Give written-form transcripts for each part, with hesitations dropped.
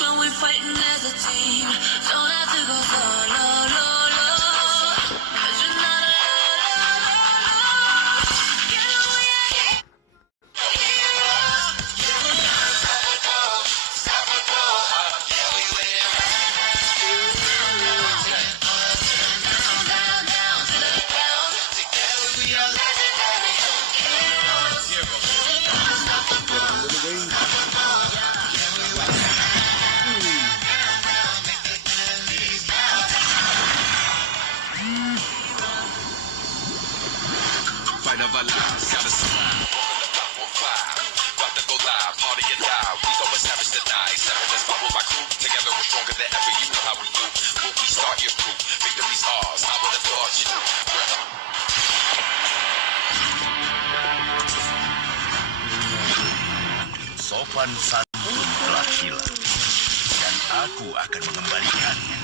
when we're fighting as a team. Don't have to go solo, lo, lo. 'Cause you're not alone. You know we ain't heroes. Fight of our lives, gotta survive. Open the block on fire. About to go live, party or die. We go establish the night. Seven, let's follow my crew. Together we're stronger than ever. You know how we do. Will we start your crew? Victory's ours. I would have thought you. Sopan santun telah hilang, dan aku akan mengembalikannya.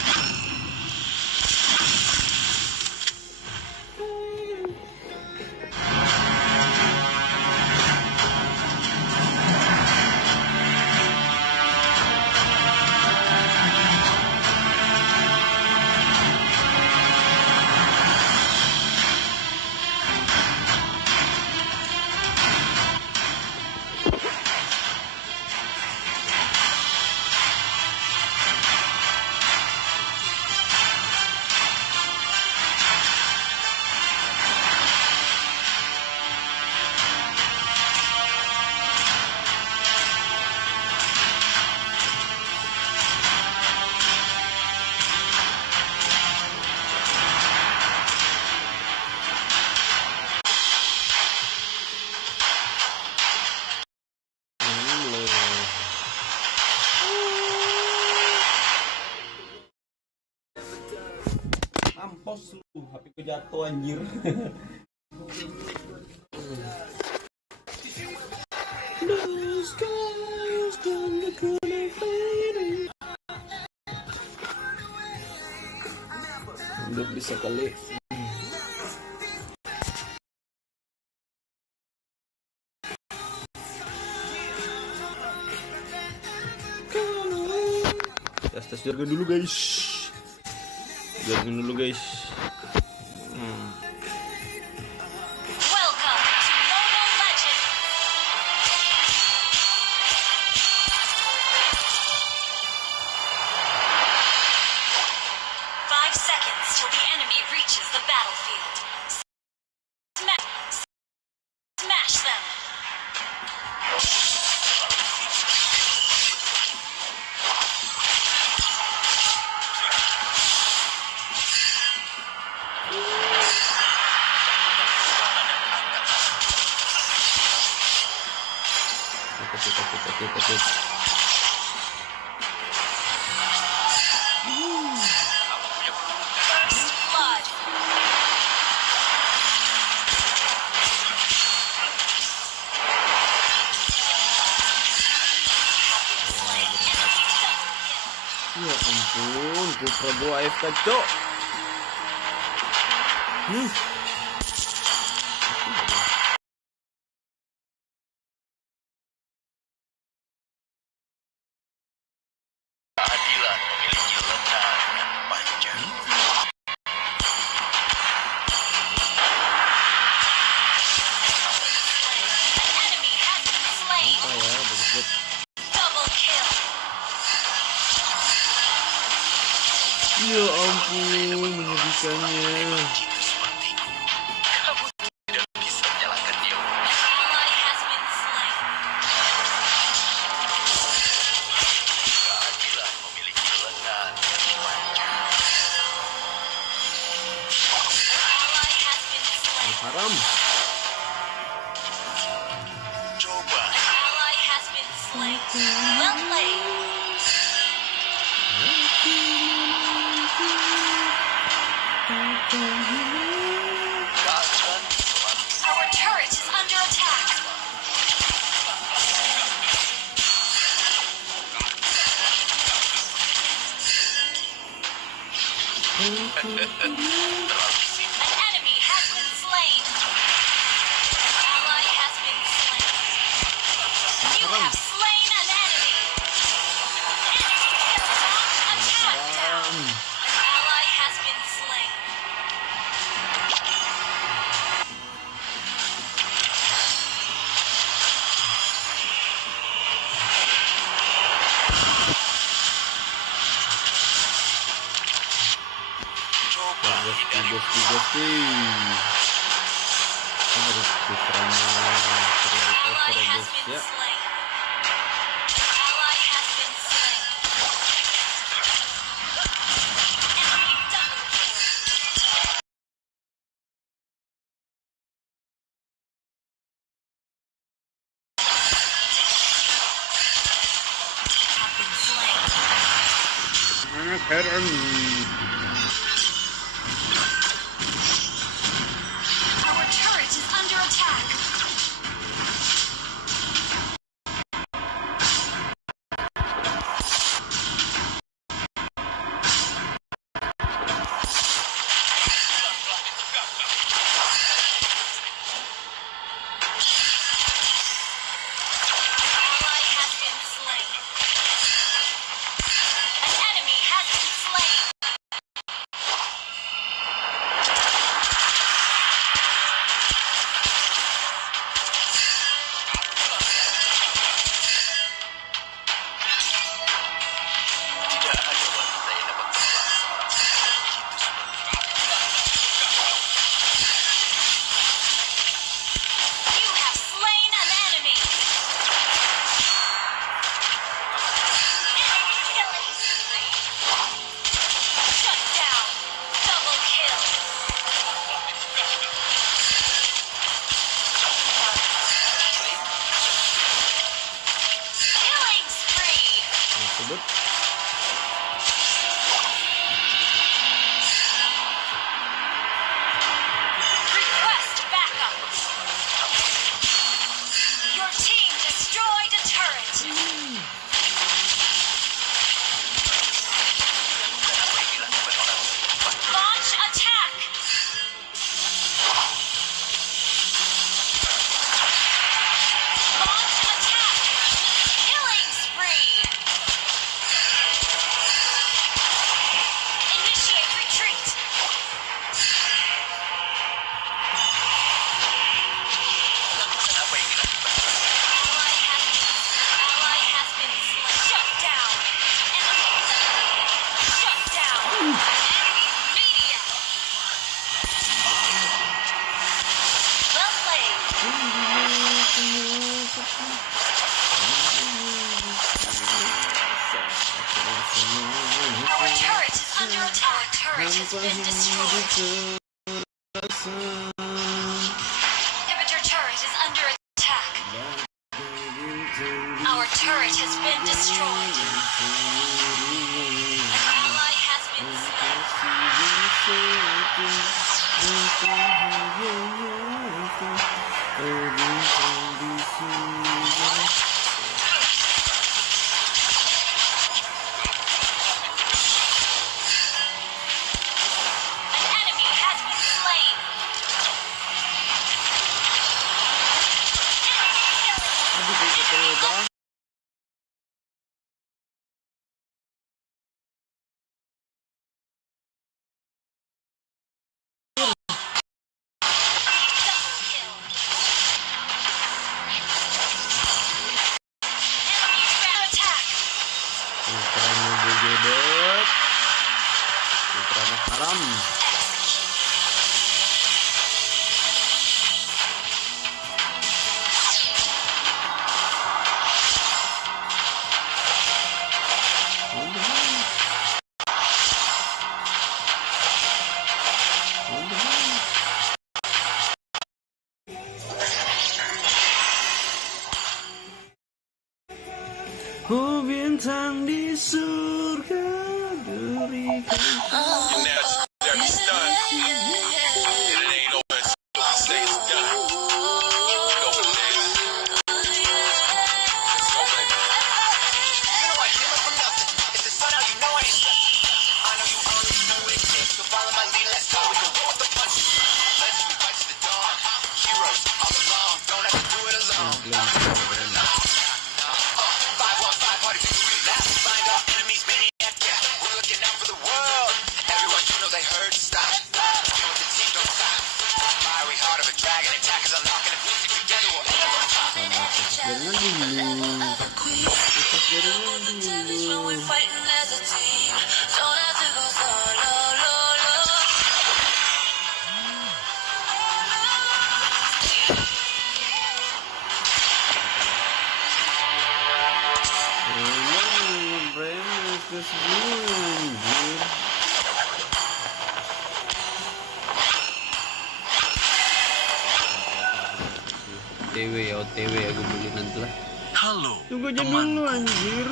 Mampus lu, HP gue jatuh anjir. Udah bisa kali. Tes jargon dulu guys. Jargon dulu guys. Welcome to Mobile Legends. 5 seconds till the enemy reaches the battlefield. Smash them. First blood. Ya ampun, gue Prabowo AFK cok. Keadilan memiliki lengan yang panjang. An enemy has been slain. Oh ya, bagus banget. Double kill. Ya ampun, menyedihkannya. Jika sepertiku, kamu tidak bisa menyalahkan dia. An ally has been slain. Keadilan memiliki lengan yang panjang. Ally has been slain. Haram. Coba An ally has been slain. Well played. keadilan selalu Our turret is under attack. terlalu simpel. An enemy has been slain. An ally has been slain. You have slain an enemy. Enemy Harus putranya Ally has guys been ya. slain. Ally has been slain. Enemy double kill. Have been slain. Our turret is under attack. Ally has been slain. An enemy has been slain. Tidak ada wanita yang dapat kalah seorang begitu You have slain an enemy. Enemy killing spree. Shut down. Double kill. Killing spree. Tersebut Request backup. Your team destroyed a turret. Launch attack. Launch attack. Killing spree. Initiate retreat. Ally has been slain. Shut down. Enemy shut down. Enemy media. Well played. Our turret is under attack. Turret has been destroyed. Inhibitor turret is under attack. Our turret has been destroyed. An ally has been slain. An enemy has been slain. Enemy killing. Double kill. Enemy fan attack. putranya Bogedot, putranya haram. Oh bintang di surga berikan. You're now very stunned. And it ain't over until we say it's done. Get over there. Let's go, baby. You know I came up from nothing. It's the sun out, you know I ain't stressing. I know you already know what it takes, so follow my lead. Let's go. We can roll with the punches. Legends we fight to the dawn. Heroes all along. Don't have to do it alone. 515 party people, we laugh. Find our enemies, maniac. Yeah, we're looking out for the world. Everyone you know they semua anjir. OTW ya, OTW ya, gue beli nanti lah. Halo, Tunggu aja dulu anjir.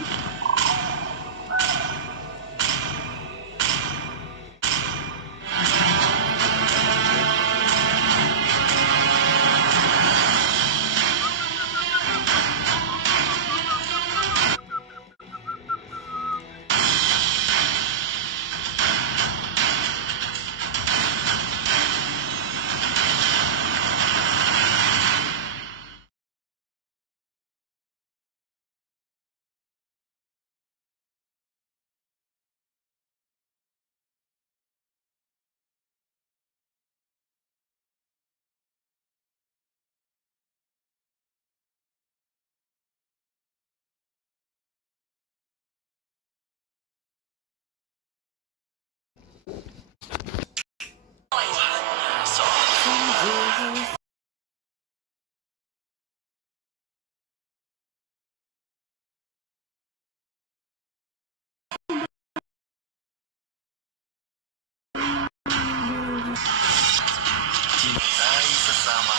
cintai sesama.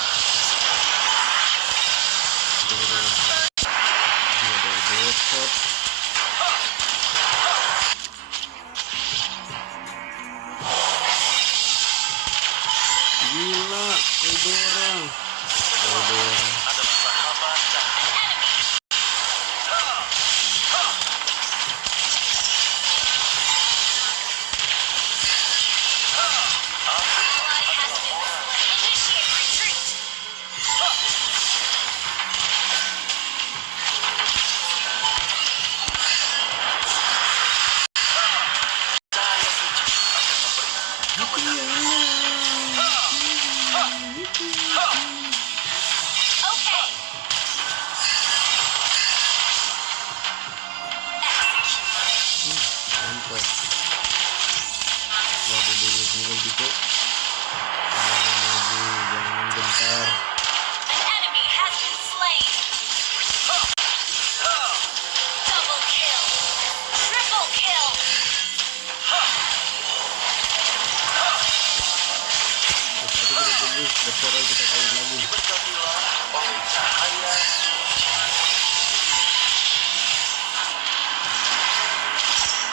Gila, Eudora. Adalah sahabat cahaya. Initiate retreat. Cahaya suci akan memberi Okay. Mantap. Waduh, dulu semua gitu. Jangan maju, jangan gentar. An enemy has been slain. Double kill. Triple kill. Terus tadi kita tunggu, besar aja kita kawin lagi. diberkatilah oleh cahaya suci.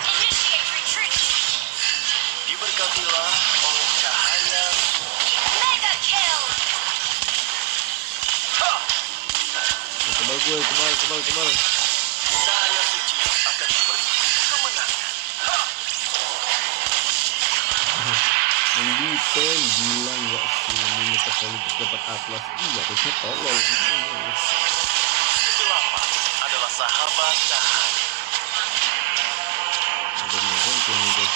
Initiate retreat. Diberkatilah oleh cahaya suci. Mega kill. Kebal gue, kebal. Cahaya suci akan memberi kemenangan. Andi pen gila nggak sih ini kesolidik dapat atlas. Iya, harusnya tolol. Kegelapan adalah sahabat cahaya. Udah nonton nih guys.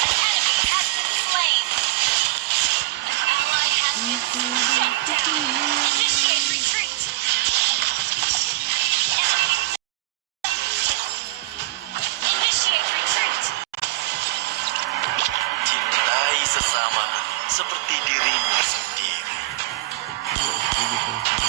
An enemy has been slain. An ally has been shut down. Initiate retreat. Initiate retreat. Cintai sesama seperti dirimu sendiri. Iya,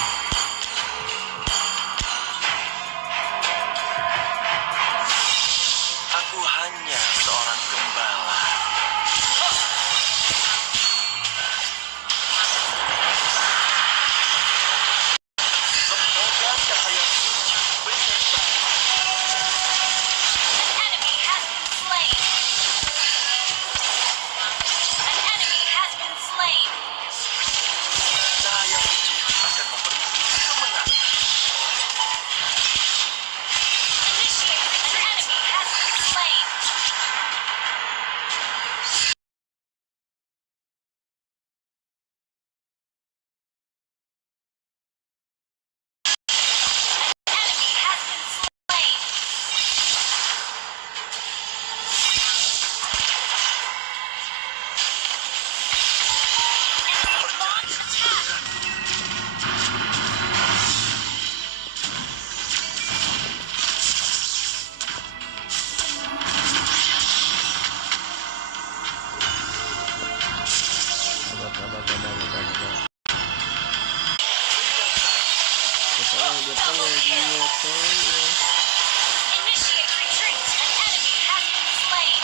Initiate retreat. An enemy has been slain.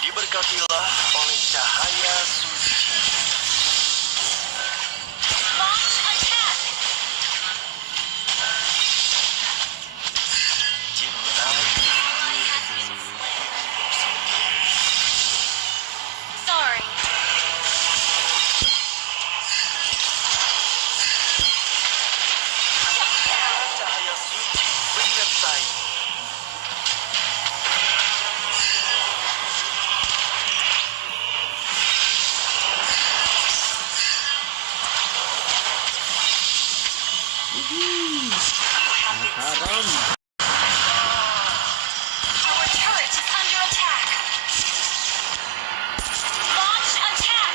Diberkatilah oleh cahaya suci. Launch attack. Cinta Sorry. cahaya suci menyertai. Haram. Our turret is under attack. Launch attack.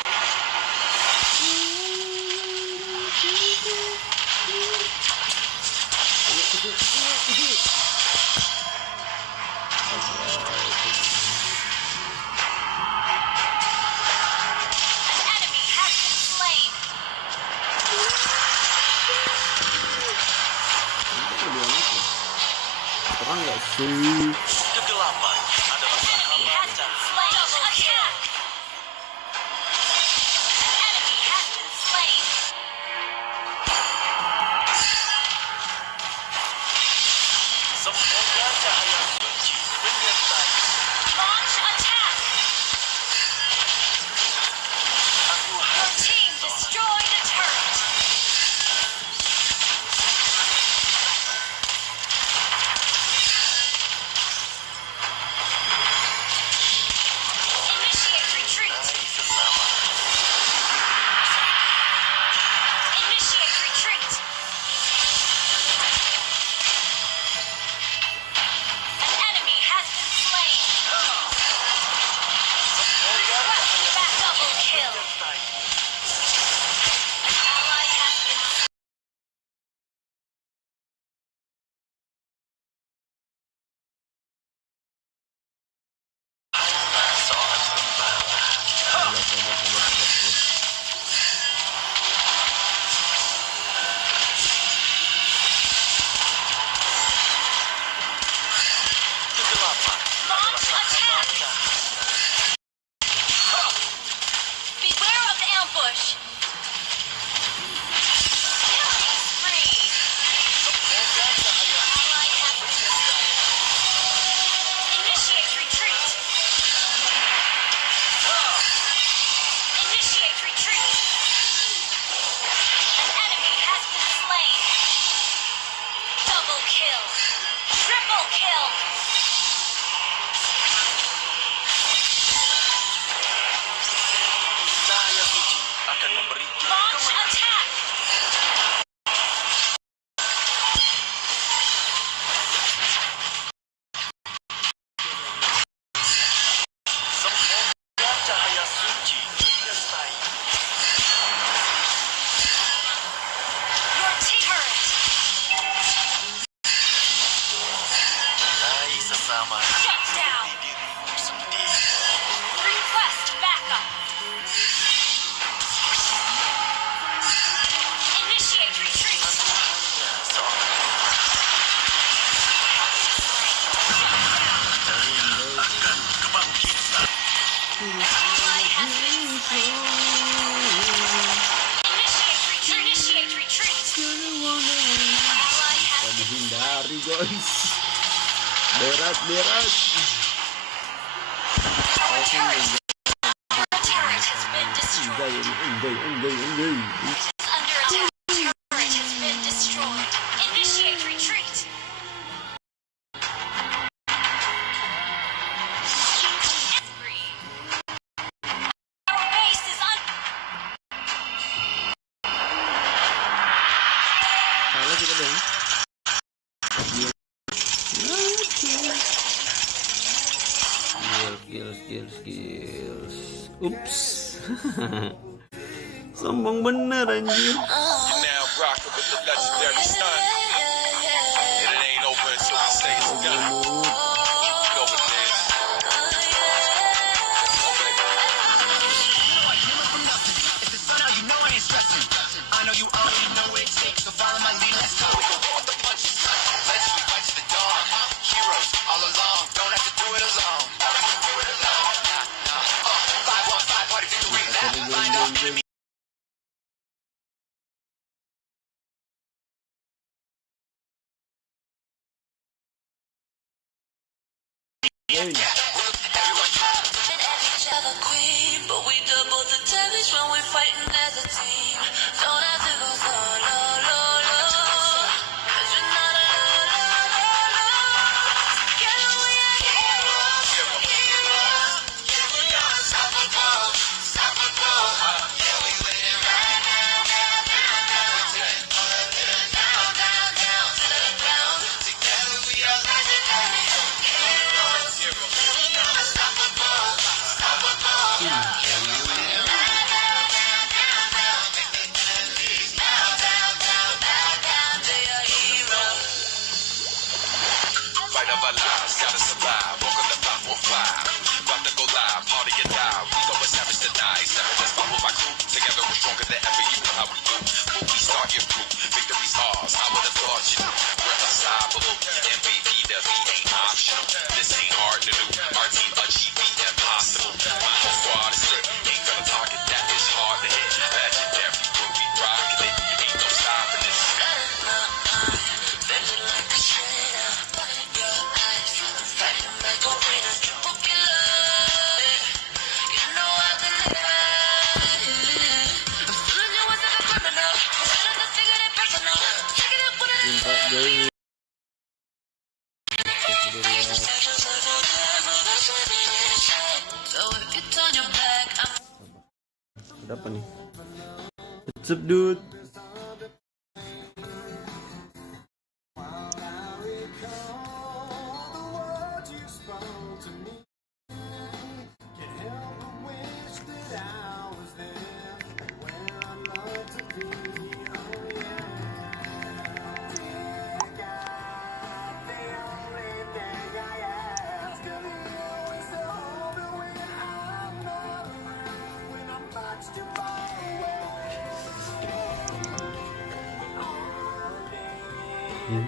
An enemy has been slain. Terang nggak sih? Kegelapan adalah Enemy sahabat has been cahaya. slain. Double kill. An enemy has been slain. Semoga cahaya suci menyertai. Launch attack. Aku Your hanya team destroyed a turret. Initiate retreat. seorang sesama. Initiate retreat. An enemy has been slain. Semoga cahaya Back double kill. menyertai. An ally has been Hanya seorang gembala. Kegelapan adalah sahabat cahaya. beware of ambush. Killing spree. Semoga cahaya Ally has menyertai. initiate retreat. Initiate retreat. An enemy has been slain. Double kill. Triple kill. Cahaya suci akan memberikan Launch kemenangan. attack. Semoga cahaya suci menyertai. Your turret. Hai sesama. Shut down. Di dirimu sendiri. Request backup. Initiate retreat. Aku hanya seorang Ally has been slain. Initiate retreat. Ally has been Dihindari guys. Berat. Our turret has been destroyed. Enggak. Under attack. Turret has been destroyed. Initiate retreat. Spree. Our base is on. Salah kita dong. Skills. Ups. Sombong bener anjir. You now rocking with the legendary son. And it ain't over until we say it's done. You know what it is. Let's go, baby. Öyle. each other queen, but we double the damage when we're fighting as a team. Don't have to go solo, lo, 'cause you're not alone, Together we are heroes, heroes. We are unstoppable, unstoppable. Yeah, we live right now, down to the ground. Together we are legendary heroes. We are unstoppable, unstoppable. They are heroes. Fight of our lives, gotta survive. Walk on the 545. About to go live, party and die. We going savage tonight. Seven, let's follow my crew. Together we're stronger than ever. You know how we do. When we start your crew, victory's ours. I would have thought you knew. We're unstoppable. MVP to me ain't optional. This ain't hard to do. Our team achieve the impossible. My whole squad is lit. Ain't gonna target that. It's hard to hit. Legendary when we rockin' it. Ain't no stopping this. Feeling like a traitor. Your eyes fighting like arenas. Triple killer. You know I can live. I'm feeling you as a criminal. Trying to figure it personal. Taking it, put it in. Jumpa dari. So if you turn your back, I'm Ada apa nih? What's up, dude?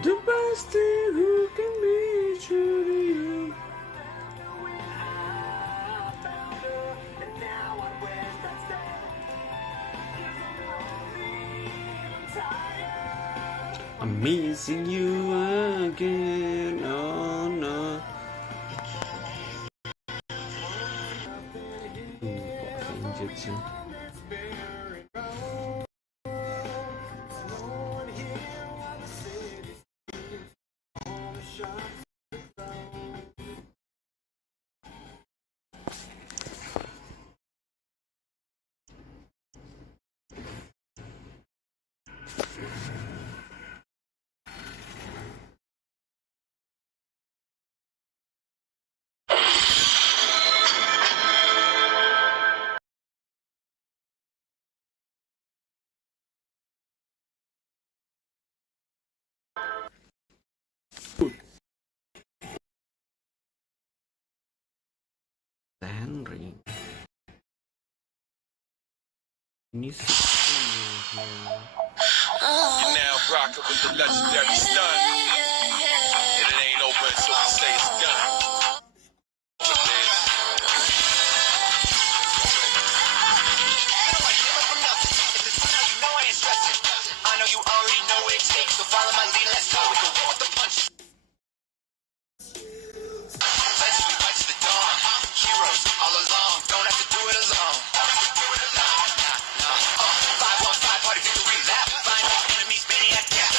The best thing who can be true to you. I'm missing you again. Oh no. Kok injet sih? Henry. Ini sih. You're now rocking with the legendary stun. And it ain't over until we say it's done. But then, I came up from nothing. If it's fun, you know I ain't stressing. I know you already know what it takes, so follow my lead. Let's go. We can roll with the punches. Let's fight to the dawn. Heroes all along. Don't have to do it alone. Don't have to do it alone. Nah. 5-1-5 party victory lap. Find out enemies, maniac, yeah.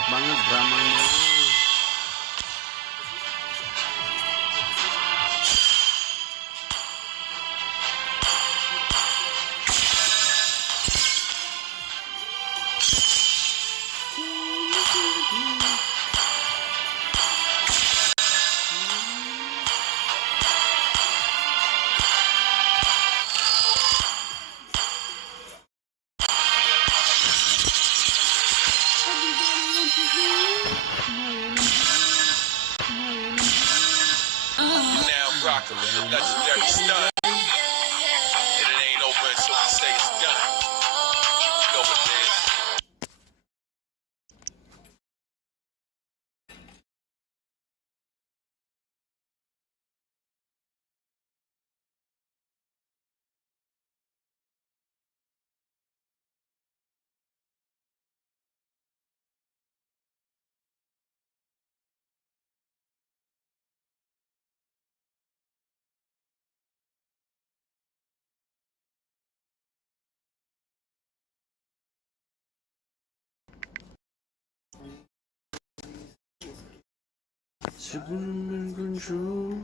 banyak banget dramanya. Now rockin' with the legendary stun. And it ain't over until we say it's done. You know what it is. Sebelum berkunjung.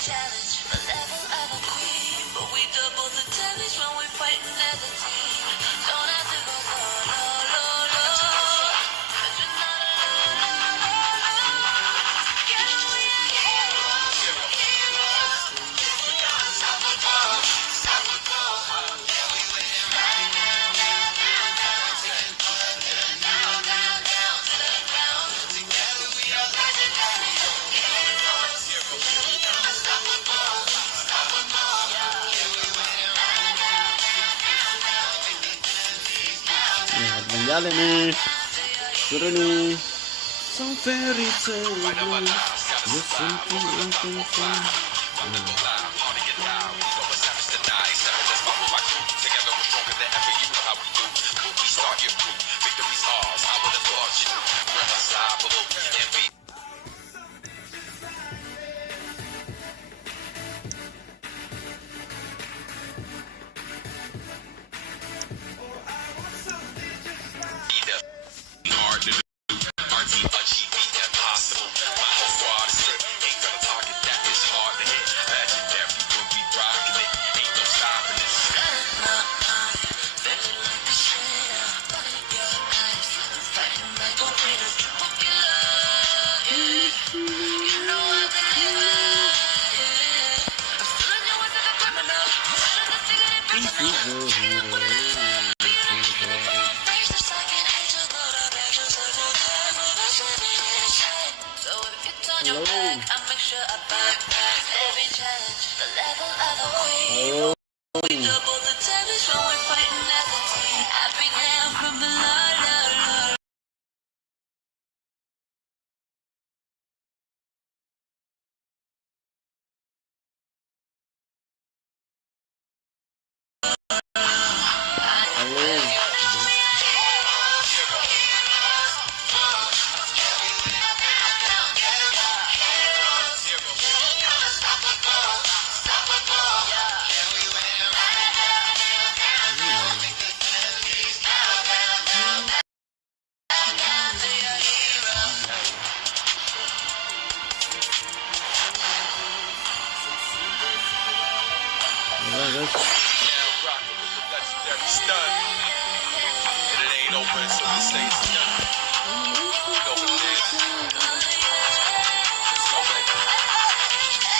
Challenge, a level of a queen, but we double the damage when we're fighting as a team. Don't have to go solo, lo, lo. 'Cause you're not alone, lo, lo, lo. Yeah, we are heroes, heroes. We are unstoppable, unstoppable. Yeah, we win. Right now, now, now, now. Now, now, now, to the ground. Together we are legendary heroes. Unstoppable, unstoppable. Yeah, we win. Right now, now, now, now. Ya, menjalan nih. Seru nih. Some fairy tale. Listen to my About to go live, party get loud. We know what's happening tonight. Seven, let's follow my crew. Together we're stronger than ever. You know how we do. Will we start your crew? Victory's ours. I would have thought you. We're unstoppable. And we hard to do. Our team achieve the impossible. My whole squad is strict. Ain't gonna target that is hard to hit. Legendary when we rockin' it. Ain't no stopping this. I make sure I bypass every challenge. The level of a queen. Oh. We double the damage when we're fighting as a team. I bring down from below, low, low. Udah, guys. Now rockin' with the legendary stun. And it ain't over until we say it's done. You know what it is. Let's go, baby.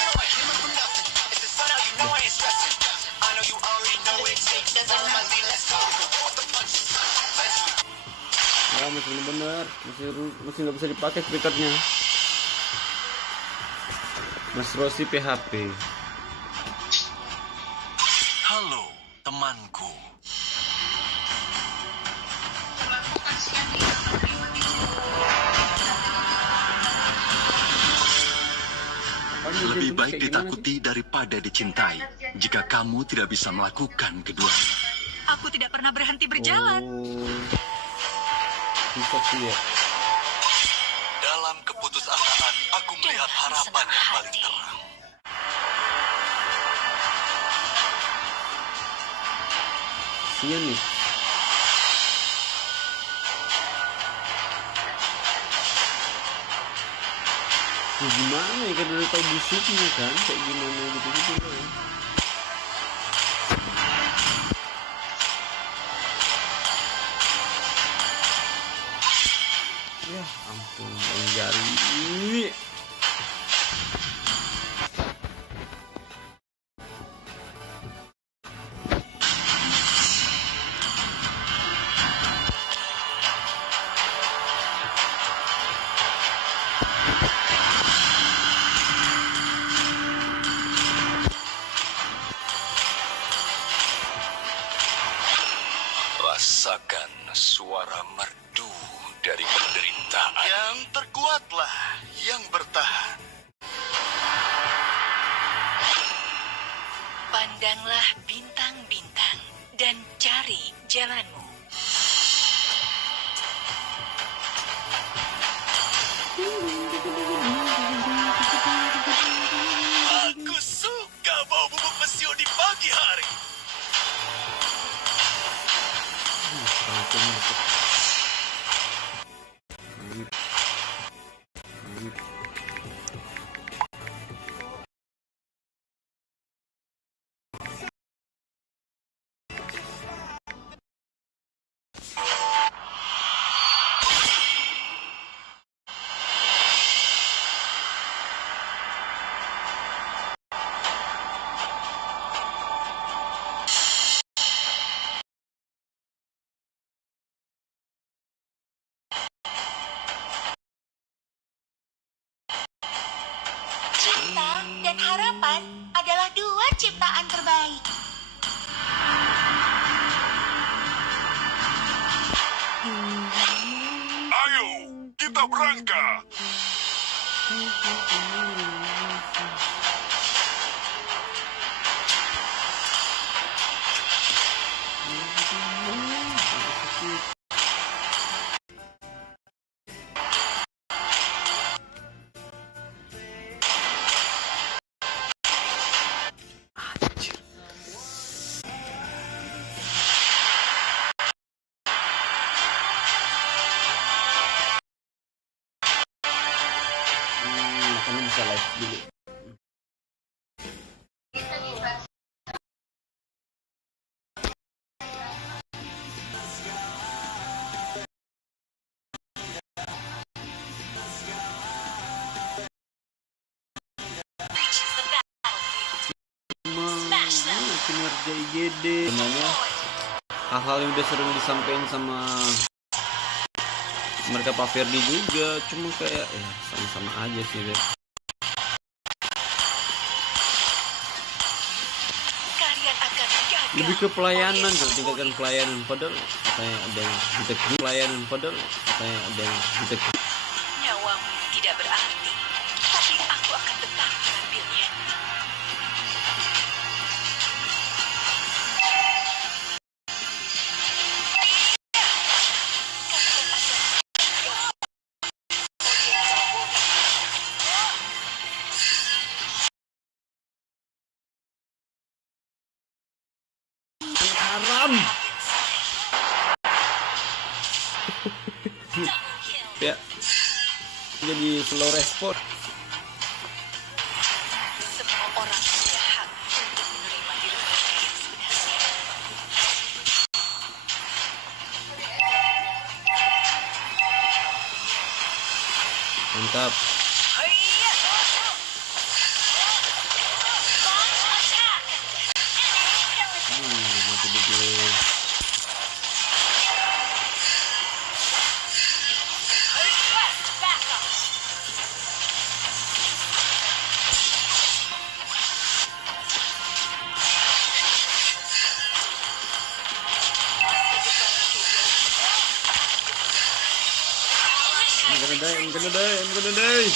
I came up from nothing. It's the sun out, you know I ain't stressing. I know you already know it takes. Follow my lead, let's go. We can roll with the punches. Let's Ya, masih bener-bener. Masih nggak bisa dipakai speakernya. Mas Rossi PHP. Halo, temanku. Lebih baik ditakuti daripada dicintai. Jika kamu tidak bisa melakukan keduanya. Aku tidak pernah berhenti berjalan. Oh. Bisa sih ya. Dalam keputusasaan, aku melihat harapan yang paling terang. Sian nih. Ya, gimana ya, kan udah tau busuknya kan, kayak gimana gitu-gitu kan. Ya ampun, Bang Jali. Rasakan suara merdu dari penderitaan. Yang terkuatlah yang bertahan. Pandanglah bintang-bintang dan cari jalanmu. Aku suka bau bubuk mesio di pagi hari. Cinta dan harapan adalah dua ciptaan terbaik. Ayo, kita berangkat. Makanya bisa live dulu. Kinerja IGD sebenarnya hal-hal yang udah sering disampaikan sama mereka Pak Ferdi juga, cuma kayak ya sama-sama aja sih Beb. Kalian akan gagal. Lebih ke pelayanan, kalau tingkatkan pelayanan, padahal katanya ada yang ditekan pelayanan, padahal katanya ada yang ditekan. Nyawamu tidak berarti, tapi aku akan tetap mengambilnya. Haram. Ya, jadi slow respon. Semua orang punya hak untuk menerima diri mereka yang sebenarnya. Mantap. Mati dikit. I'm gonna die.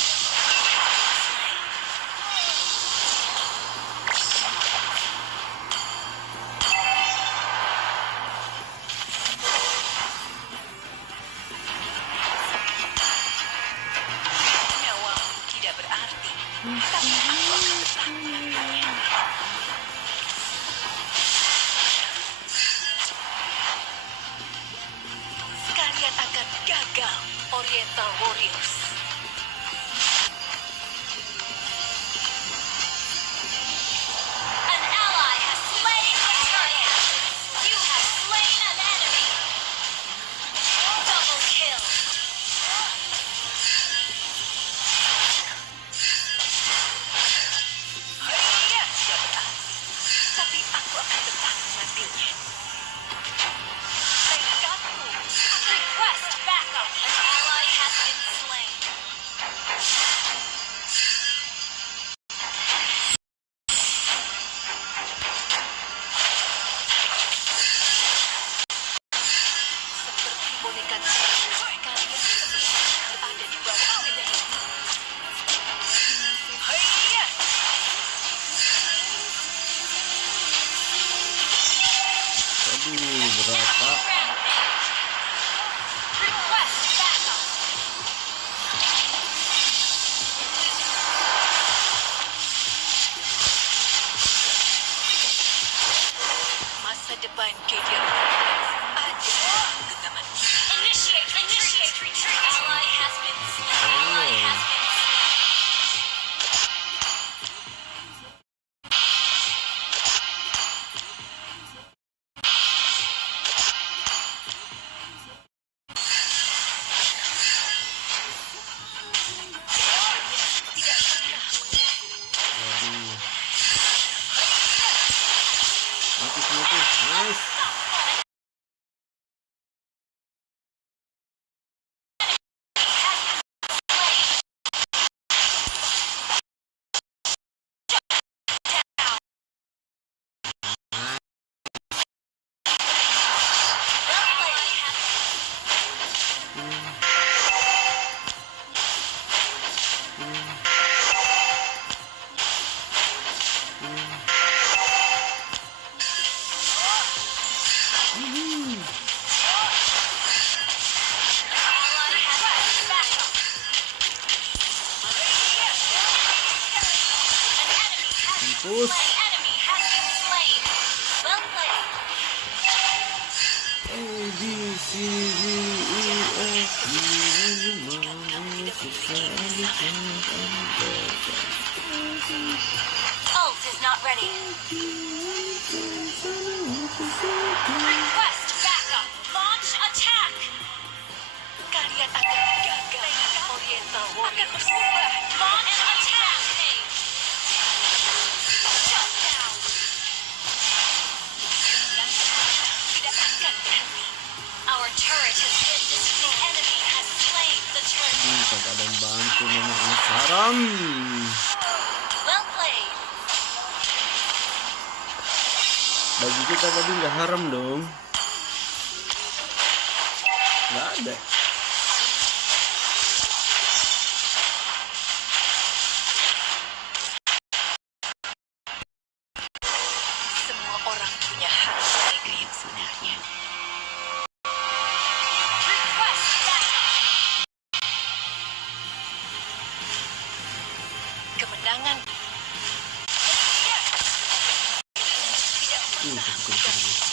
Nyawamu tidak berarti, tapi aku akan tetap mengambilnya. Kalian akan gagal, Oriental Warriors. An ally has slain the turret. You have slain an enemy. Double kill. Haiya, tidak berarti, tapi aku akan tetap mengambilnya. Tekadku Request backup. An ally has been slain. seperti boneka kecil. Kalian semua berada di bawah kendali. Haiya! Aduh, berapa? Request backup. Masa depan KDR ada genggaman kita. Initiate retreat. Ally has been slain. Ally has been Waduh. Mati semua tuh. Nice. Mampus. enemy has been slain. Well played. A B C D E F G Ult is not ready. Request backup. Launch attack. Kalian akan gagal. Oriental Warriors akan berubah. Launch attack. Shut down. Tidak akan berhenti. Our turret has been destroyed. The enemy has slain the turret. Kagak ada yang bantu memang ini haram. Well played. Bagi kita tadi nggak haram dong. Nggak ada. Semua orang punya hak negeri yang sebenarnya. Request backup. Kemenangan tidak Betul.